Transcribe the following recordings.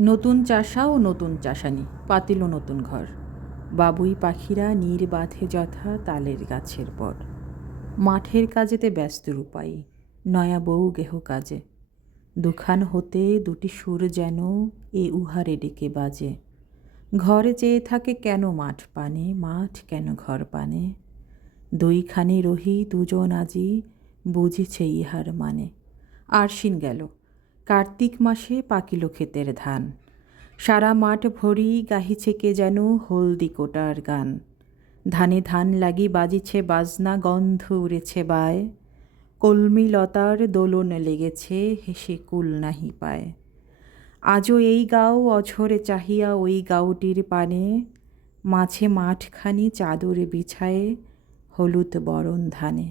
নতুন চাষা ও নতুন চাষানি পাতিল নতুন ঘর, বাবুই পাখিরা নীর বাঁধে যথা তালের গাছের পর। মাঠের কাজেতে ব্যস্ত রূপাই, নয়া বউ গেহ কাজে। দুখান হতে দুটি সুর যেন এ উহারে ডেকে বাজে। ঘরে চেয়ে থাকে কেন মাঠ পানে, মাঠ কেন ঘর পানে। দুইখানি রহি দুজন আজি বুঝেছে ইহার মানে। আশ্বিন গেল, কার্তিক মাসে পাকিল ক্ষেতের ধান। সারা মাঠ ভরি গাহিছে কে যেন হলদি কোটার গান। ধানে ধান লাগি বাজিছে বাজনা, গন্ধ উড়েছে বায়। কলমি লতার দোলন লেগেছে, হেসে কুল নাহি পায়। আজও এই গাও অঝরে চাহিয়া ওই গাউটির পানে। মাঝে মাঠখানি চাদরে বিছায়ে হলুদ বরণ ধানে।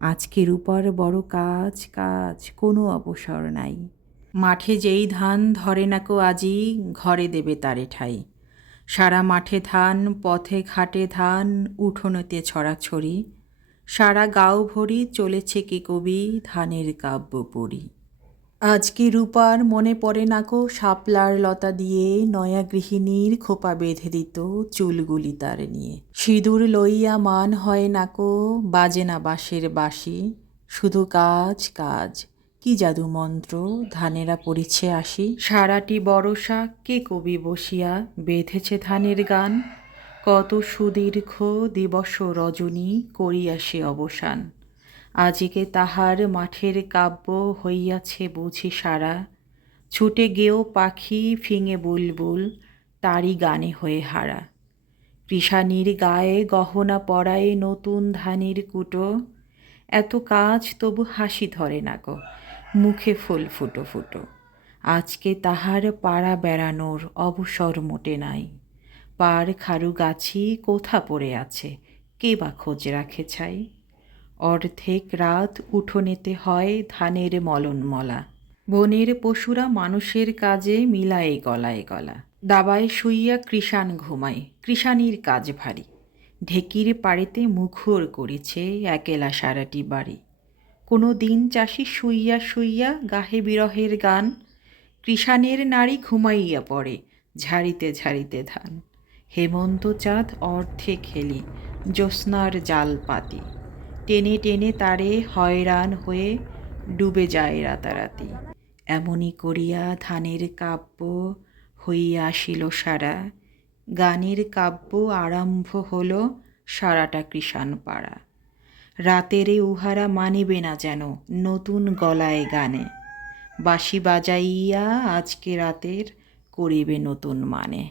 আজকে রূপার বড় কাজ কাজ, কোনো অবসর নাই। মাঠে যেই ধান ধরে নাকো আজি, ঘরে দেবে তারে ঠাই। সারা মাঠে ধান, পথে ঘাটে ধান, উঠোনেতে ছড়াছড়ি। সারা গাঁও ভরি চলেছে কে কবি, ধানের কাব্য পড়ি। আজকে রূপার মনে পড়ে নাকো শাপলার লতা দিয়ে নয়া গৃহিণীর খোপা বেঁধে দিত চুলগুলি তার নিয়ে। সিঁদুর লইয়া মান হয় নাকো, বাজে না বাঁশের বাঁশি। শুধু কাজ কাজ, কি জাদু মন্ত্র, ধানেরা পড়িছে আসি। সারাটি বরষা কে কবি বসিয়া বেঁধেছে ধানের গান। কত সুদীর্ঘ দিবস রজনী করিয়া সে অবসান। আজিকে তাহার মাঠের কাব্য হইয়াছে বুঝি সারা। ছুটে গেও পাখি ফিঙে বুলবুল, তারই গানে হয়ে হারা। কৃষানির গায়ে গহনা পরায় নতুন ধানের কুটো। এত কাজ তবু হাসি ধরে না গো, মুখে ফুল ফুটো ফুটো। আজকে তাহার পাড়া বেড়ানোর অবসর মোটে নাই। পার খারু গাছি কোথা পড়ে আছে, কে বা খোঁজ রাখে ছাই। অর্ধেক রাত উঠোনেতে হয় ধানের মলন মলা। বনের পশুরা মানুষের কাজে মিলায়ে গলায় গলা। দাবায় শুইয়া কৃষাণ ঘুমায়, কৃষাণীর কাজ ভারী। ঢেকির পাড়েতে মুখর করেছে একেলা সারাটি বাড়ি। কোনো দিন চাষি শুইয়া শুইয়া গাহে বিরহের গান। কৃষাণের নারী ঘুমাইয়া পড়ে, ঝাড়িতে ঝাড়িতে ধান। হেমন্ত চাঁদ অর্ধে খেলি, জ্যোৎস্নার জাল পাতি। টেনে টেনে তারে হয়রান হয়ে ডুবে যায় রাতারাতি। এমনি করিয়া ধানের কাব্য হইয়া আসিল সারা। গানের কাব্য আরম্ভ হল সারাটা কৃষাণ পাড়া। রাতেরে উহারা মানিবে না যেন নতুন গলায় গানে। বাঁশি বাজাইয়া আজকে রাতের করিবে নতুন মানে।